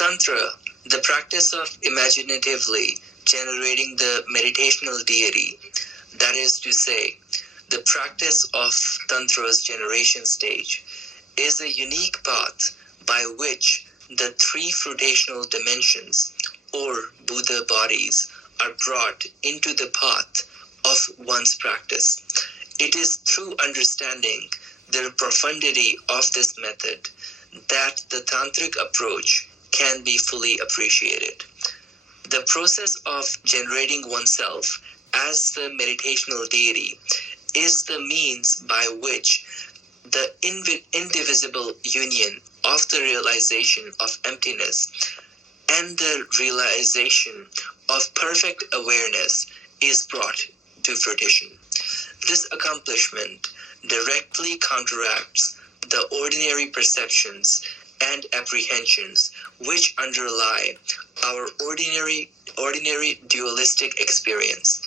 Tantra, the practice of imaginatively generating the meditational deity, that is to say, the practice of Tantra's generation stage, is a unique path by which the three fruitational dimensions, or Buddha bodies, are brought into the path of one's practice. It is through understanding the profundity of this method that the tantric approach can be fully appreciated. The process of generating oneself as the meditational deity is the means by which the indivisible union of the realization of emptiness and the realization of perfect awareness is brought to fruition. This accomplishment directly counteracts the ordinary perceptions and apprehensions which underlie our ordinary dualistic experience.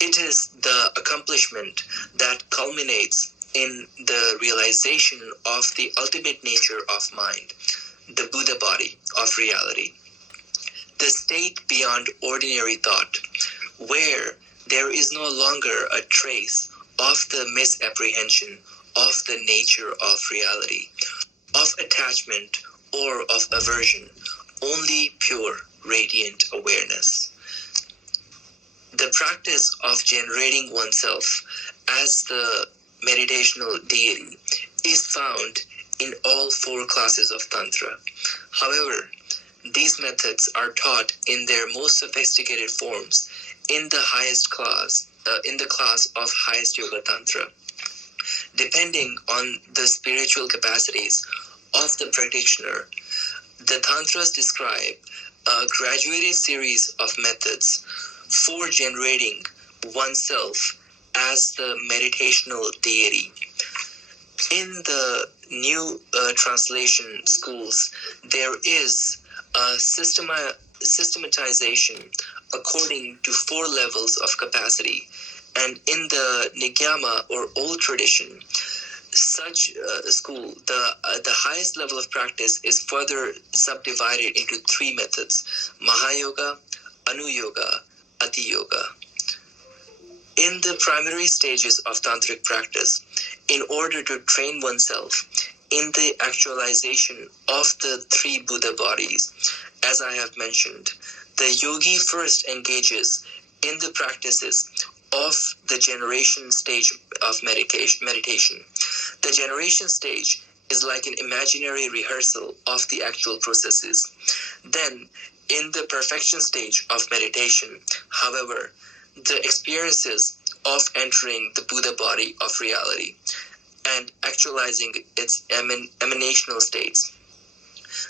It is the accomplishment that culminates in the realization of the ultimate nature of mind, the Buddha body of reality, the state beyond ordinary thought, where there is no longer a trace of the misapprehension of the nature of reality, of attachment or of aversion, only pure, radiant awareness. The practice of generating oneself as the meditational deity is found in all four classes of Tantra. However, these methods are taught in their most sophisticated forms in the class of highest yoga tantra. Depending on the spiritual capacities of the practitioner, the tantras describe a graduated series of methods for generating oneself as the meditational deity. In the new translation schools, there is a systematization according to four levels of capacity, and in the Nigyama or old tradition, such school, the highest level of practice is further subdivided into three methods: Mahayoga, Anuyoga, Ati Yoga. In the primary stages of tantric practice, in order to train oneself in the actualization of the three Buddha bodies, as I have mentioned, the yogi first engages in the practices of the generation stage of meditation. The generation stage is like an imaginary rehearsal of the actual processes. Then, in the perfection stage of meditation, however, the experiences of entering the Buddha body of reality and actualizing its emanational states,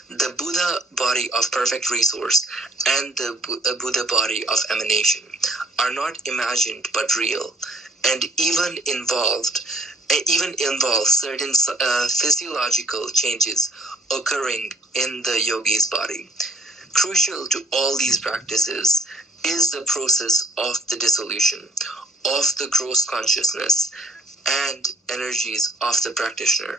the Buddha body of perfect resource and the Buddha body of emanation are not imagined but real, and even involve certain physiological changes occurring in the yogi's body. Crucial to all these practices is the process of the dissolution of the gross consciousness and energies of the practitioner.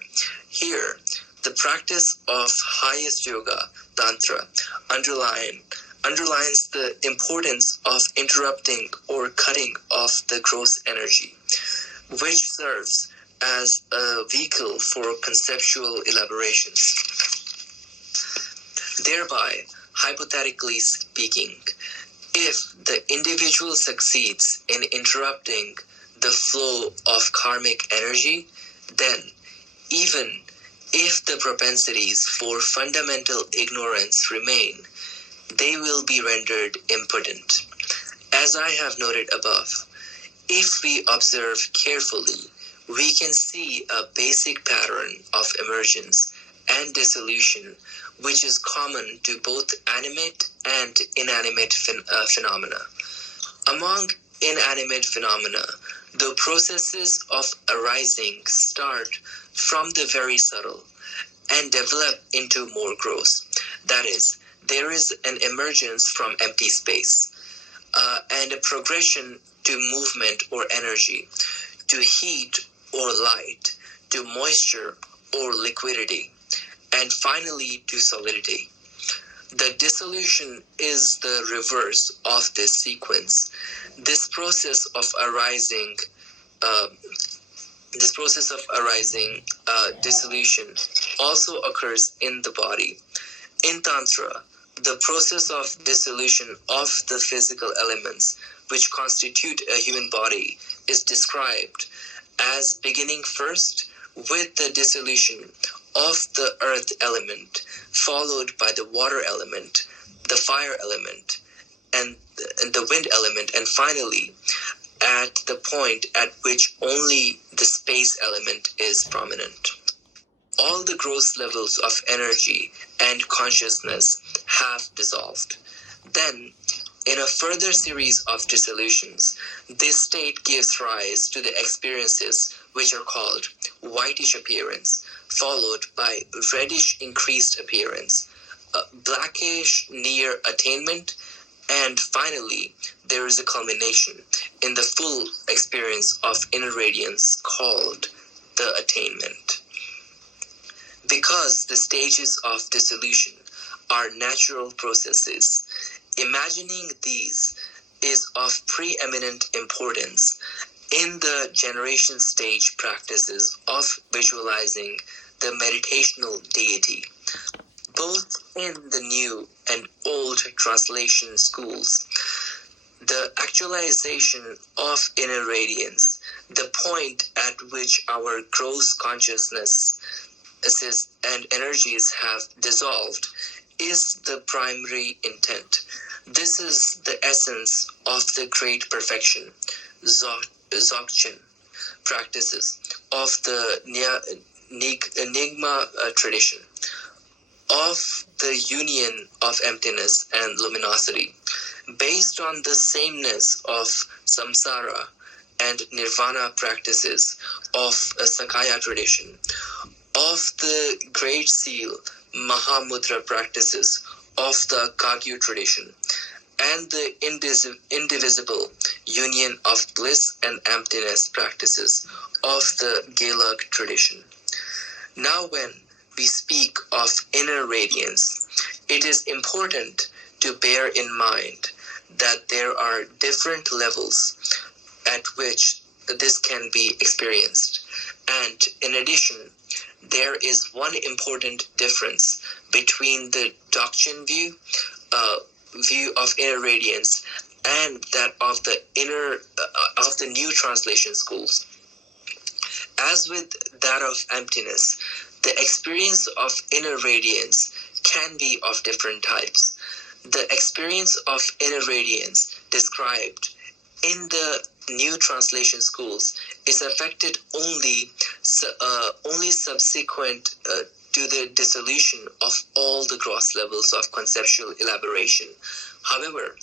Here, the practice of highest yoga, tantra, underlines the importance of interrupting or cutting off the gross energy, which serves as a vehicle for conceptual elaborations. Thereby, hypothetically speaking, if the individual succeeds in interrupting the flow of karmic energy, then even if the propensities for fundamental ignorance remain, they will be rendered impotent. As I have noted above, if we observe carefully, we can see a basic pattern of emergence and dissolution which is common to both animate and inanimate phenomena. Among inanimate phenomena, the processes of arising start from the very subtle and develop into more gross. That is, there is an emergence from empty space and a progression to movement or energy, to heat or light, to moisture or liquidity, and finally to solidity. The dissolution is the reverse of this sequence. This process of arising, uh, dissolution also occurs in the body. In Tantra, the process of dissolution of the physical elements which constitute a human body is described as beginning first with the dissolution of the earth element, followed by the water element, the fire element, and the wind element, and finally at the point at which only the space element is prominent. All the gross levels of energy and consciousness have dissolved. Then, in a further series of dissolutions, this state gives rise to the experiences which are called whitish appearance, followed by reddish increased appearance, blackish near attainment, and finally, there is a culmination in the full experience of inner radiance called the attainment. Because the stages of dissolution are natural processes, imagining these is of preeminent importance in the generation stage practices of visualizing the meditational deity. Both in the new and old translation schools, the actualization of inner radiance, the point at which our gross consciousness and energies have dissolved, is the primary intent. This is the essence of the great perfection, Dzogchen practices of the Nyingma tradition, of the union of emptiness and luminosity, based on the sameness of samsara and nirvana practices of a Sakaya tradition, of the Great Seal Mahamudra practices of the Kagyu tradition, and the indivisible union of bliss and emptiness practices of the Gelug tradition. Now when we speak of inner radiance, it is important to bear in mind that there are different levels at which this can be experienced. And in addition, there is one important difference between the Dzogchen view of inner radiance and that of the new translation schools. As with that of emptiness, the experience of inner radiance can be of different types. The experience of inner radiance described in the new translation schools is affected only subsequent to the dissolution of all the gross levels of conceptual elaboration. However,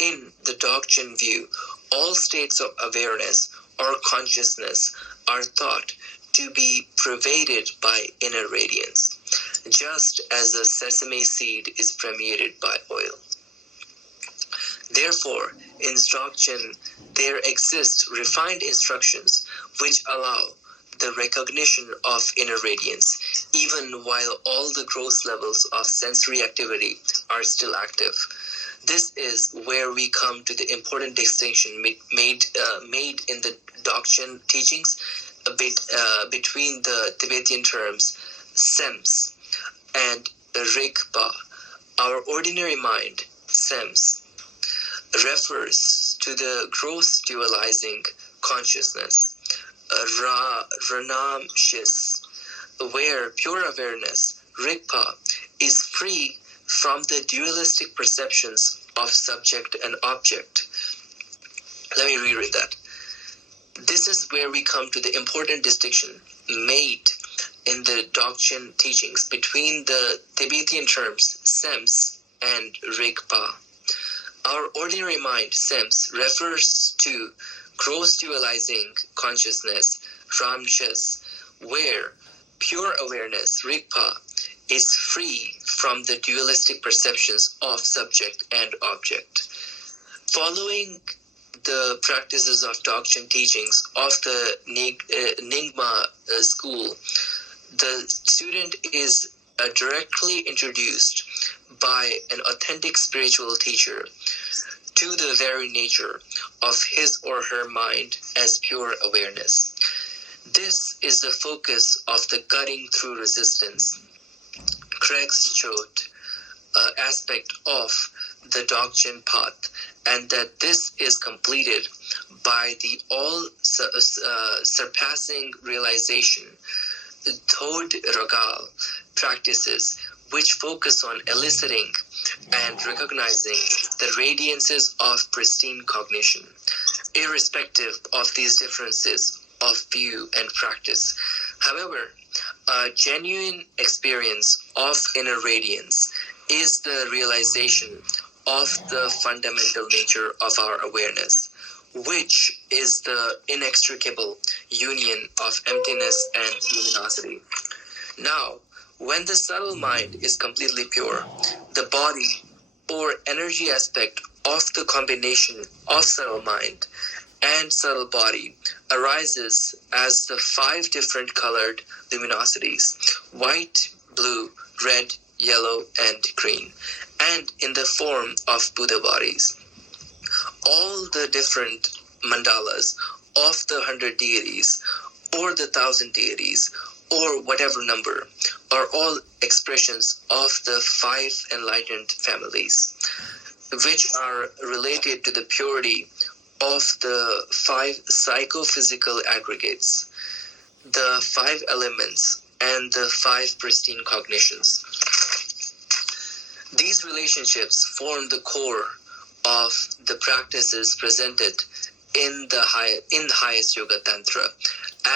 in the Dzogchen view, all states of awareness or consciousness are thought to be pervaded by inner radiance, just as a sesame seed is permeated by oil. Therefore, in Dzogchen, there exist refined instructions which allow the recognition of inner radiance, even while all the gross levels of sensory activity are still active. This is where we come to the important distinction made in the Dzogchen teachings between the Tibetan terms sems and rigpa. Our ordinary mind, sems, refers to the gross dualizing consciousness, ranam shis, where pure awareness, rigpa, is free from the dualistic perceptions of subject and object. Let me reread that. This is where we come to the important distinction made in the Dzogchen teachings between the Tibetan terms sems and rigpa. Our ordinary mind, sems, refers to gross dualizing consciousness, ramchas, where pure awareness, rigpa, is free from the dualistic perceptions of subject and object. Following the practices of Dzogchen teachings of the Nyingma school, the student is directly introduced by an authentic spiritual teacher to the very nature of his or her mind as pure awareness. This is the focus of the cutting through resistance, Craig's Choate aspect of the Dzogchen path, and that this is completed by the all-surpassing realization, Tod Ragal practices, which focus on eliciting and recognizing the radiances of pristine cognition, irrespective of these differences of view and practice. However, a genuine experience of inner radiance is the realization of the fundamental nature of our awareness, which is the inextricable union of emptiness and luminosity. Now, when the subtle mind is completely pure, the body or energy aspect of the combination of subtle mind and subtle body arises as the 5 different colored luminosities: white, blue, red, yellow, and green, and in the form of Buddha bodies. All the different mandalas of the 100 deities or the 1,000 deities or whatever number are all expressions of the 5 enlightened families, which are related to the purity of the 5 psychophysical aggregates, the 5 elements, and the 5 pristine cognitions. These relationships form the core of the practices presented in the highest Yoga Tantra,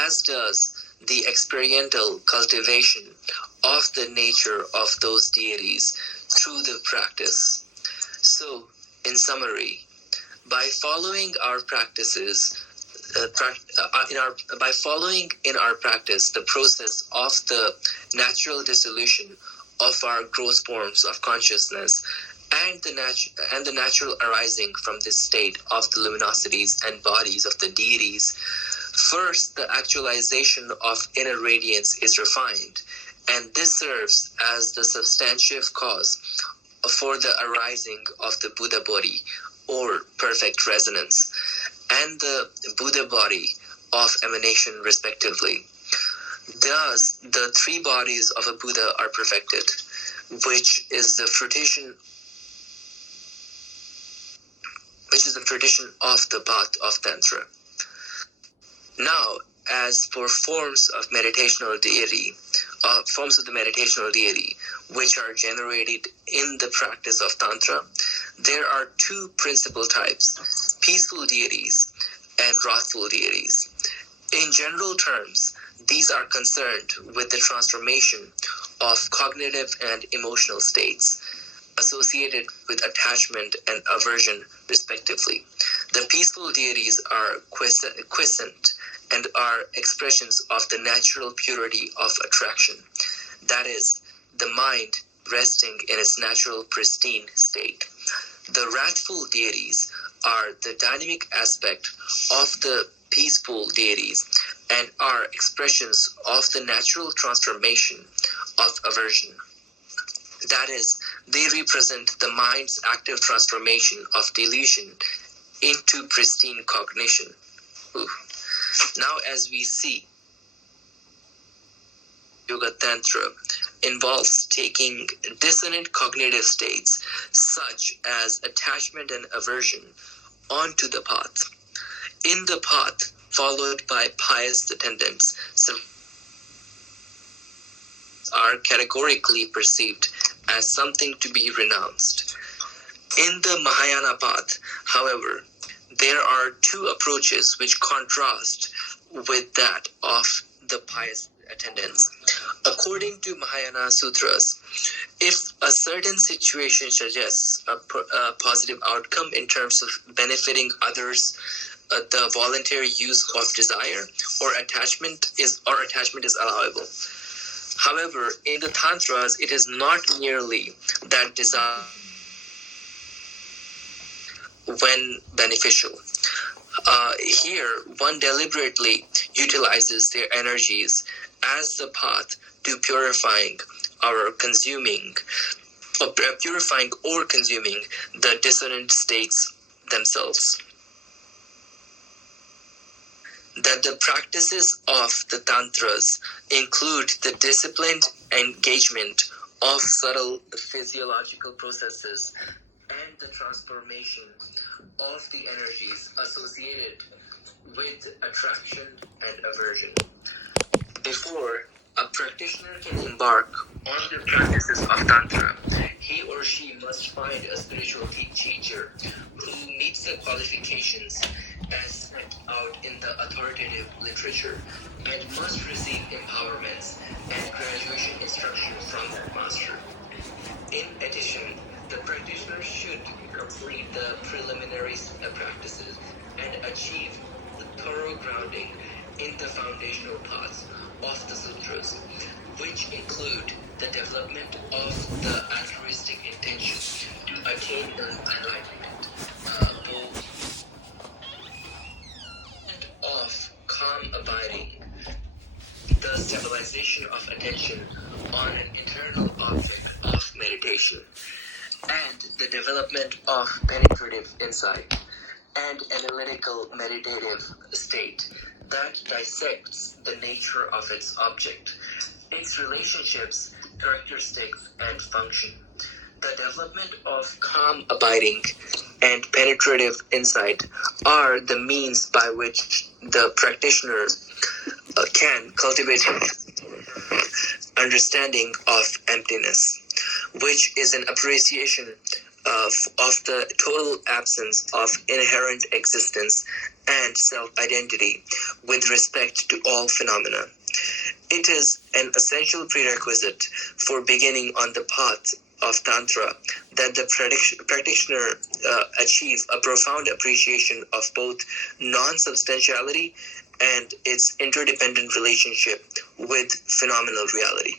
as does the experiential cultivation of the nature of those deities through the practice. So, in summary, by following our practices, by following in our practice the process of the natural dissolution of our gross forms of consciousness and the natural arising from this state of the luminosities and bodies of the deities, first the actualization of inner radiance is refined, and this serves as the substantive cause for the arising of the Buddha body or perfect resonance and the Buddha body of emanation respectively. Thus, the 3 bodies of a Buddha are perfected, which is the tradition of the path of Tantra. Now, as for forms of the meditational deity, which are generated in the practice of Tantra, there are 2 principal types: peaceful deities and wrathful deities. In general terms, these are concerned with the transformation of cognitive and emotional states associated with attachment and aversion, respectively. The peaceful deities are quiescent and are expressions of the natural purity of attraction, that is, the mind resting in its natural pristine state. The wrathful deities are the dynamic aspect of the peaceful deities and are expressions of the natural transformation of aversion. That is, they represent the mind's active transformation of delusion into pristine cognition. Now, as we see, Yoga Tantra involves taking dissonant cognitive states such as attachment and aversion onto the path. In the path, followed by pious attendants, are categorically perceived as something to be renounced. In the Mahayana path, however, there are 2 approaches which contrast with that of the pious attendants. According to Mahayana Sutras, if a certain situation suggests a positive outcome in terms of benefiting others, the voluntary use of desire or attachment is allowable. However, in the Tantras, it is not merely that desire when beneficial. Here, one deliberately utilizes their energies as the path to purifying our consuming, or purifying or consuming the dissonant states themselves. That the practices of the tantras include the disciplined engagement of subtle physiological processes and the transformation of the energies associated with attraction and aversion. Before a practitioner can embark on the practices of Tantra, he or she must find a spiritual teacher who meets the qualifications as set out in the authoritative literature and must receive empowerments and graduation instruction from that master. In addition, the practitioner should complete the preliminary practices and achieve the thorough grounding in the foundational parts of the sutras, which include the development of the altruistic intention to attain enlightenment, both and of calm abiding, the stabilization of attention on an internal object of meditation, and the development of penetrative insight and analytical meditative state that dissects the nature of its object, its relationships, characteristics, and function. The development of calm abiding and penetrative insight are the means by which the practitioner can cultivate understanding of emptiness, which is an appreciation of the total absence of inherent existence and self-identity with respect to all phenomena. It is an essential prerequisite for beginning on the path of Tantra that the practitioner achieve a profound appreciation of both non-substantiality and its interdependent relationship with phenomenal reality.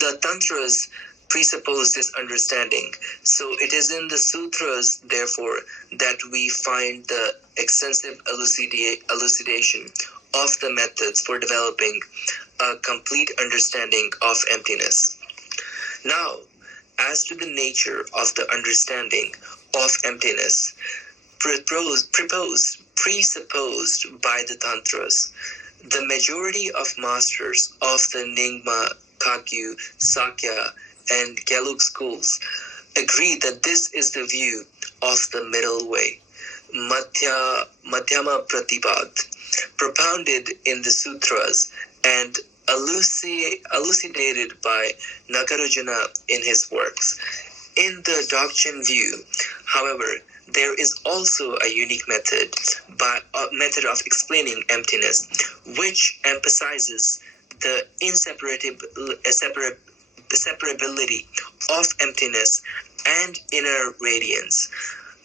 The Tantras presuppose this understanding, so it is in the sutras, therefore, that we find the extensive elucidation of the methods for developing a complete understanding of emptiness. Now, as to the nature of the understanding of emptiness, presupposed by the Tantras, the majority of masters of the Nyingma, Kagyu, Sakya, and Gelug schools agree that this is the view of the middle way, Madhyama Pratipad, propounded in the sutras and elucidated by Nagarjuna in his works. In the Dzogchen view, however, there is also a unique method of explaining emptiness, which emphasizes the separability of emptiness and inner radiance.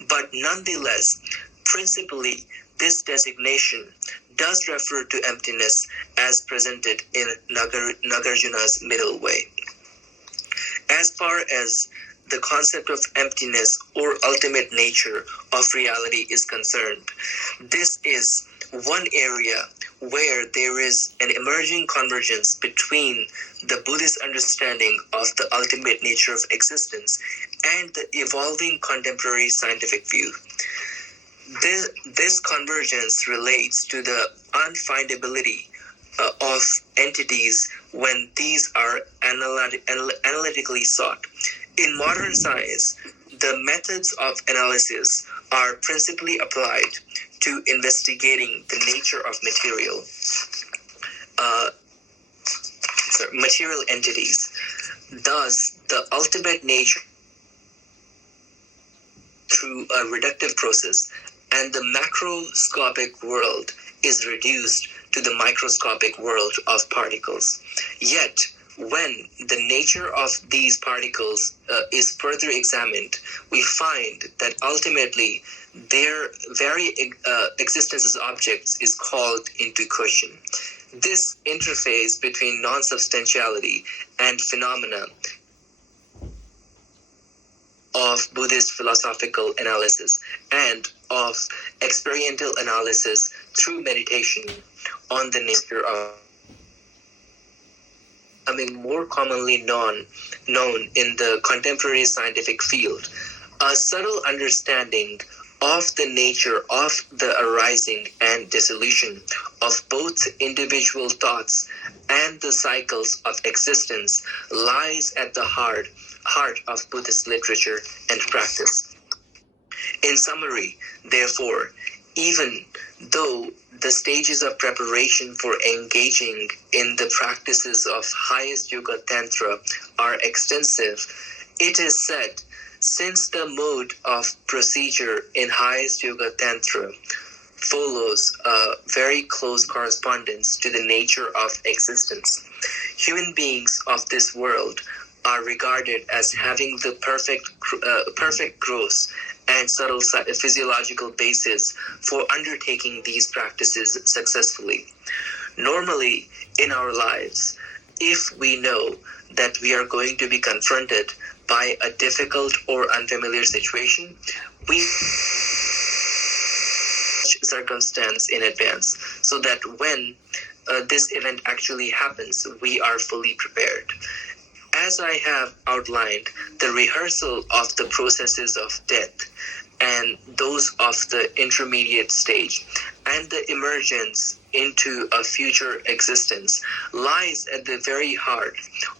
But nonetheless, principally, this designation does refer to emptiness as presented in Nagarjuna's middle way. As far as the concept of emptiness or ultimate nature of reality is concerned, this is one area where there is an emerging convergence between the Buddhist understanding of the ultimate nature of existence and the evolving contemporary scientific view. This convergence relates to the unfindability of entities when these are analytically sought. In modern science, the methods of analysis are principally applied to investigating the nature of material entities. Thus, the ultimate nature through a reductive process, and the macroscopic world is reduced to the microscopic world of particles. Yet, when the nature of these particles is further examined, we find that ultimately their very existence as objects is called into question. This interface between non-substantiality and phenomena of Buddhist philosophical analysis and of experiential analysis through meditation on the nature of becoming more commonly known in the contemporary scientific field, a subtle understanding of the nature of the arising and dissolution of both individual thoughts and the cycles of existence lies at the heart of Buddhist literature and practice. In summary, therefore, even though the stages of preparation for engaging in the practices of highest Yoga Tantra are extensive, it is said, since the mode of procedure in highest Yoga Tantra follows a very close correspondence to the nature of existence, human beings of this world are regarded as having the perfect gross and subtle physiological basis for undertaking these practices successfully. Normally, in our lives, if we know that we are going to be confronted by a difficult or unfamiliar situation, we circumstance in advance so that when this event actually happens, we are fully prepared. As I have outlined, the rehearsal of the processes of death and those of the intermediate stage and the emergence into a future existence lies at the very heart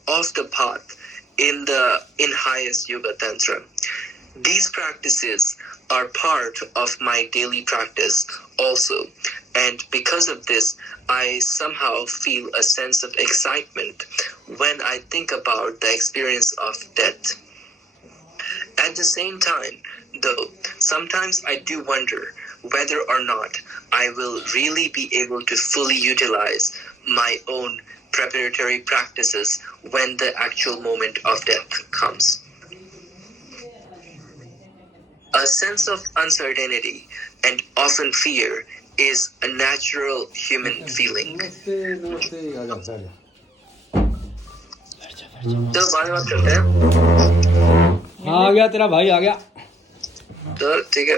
of the path in highest Yoga Tantra. These practices are part of my daily practice also, and because of this, I somehow feel a sense of excitement when I think about the experience of death. At the same time, though, sometimes I do wonder whether or not I will really be able to fully utilize my own preparatory practices when the actual moment of death comes. A sense of uncertainty and often fear is a natural human feeling. तो बात करते हैं। हाँ, आ गया तेरा भाई आ गया। तो ठीक है।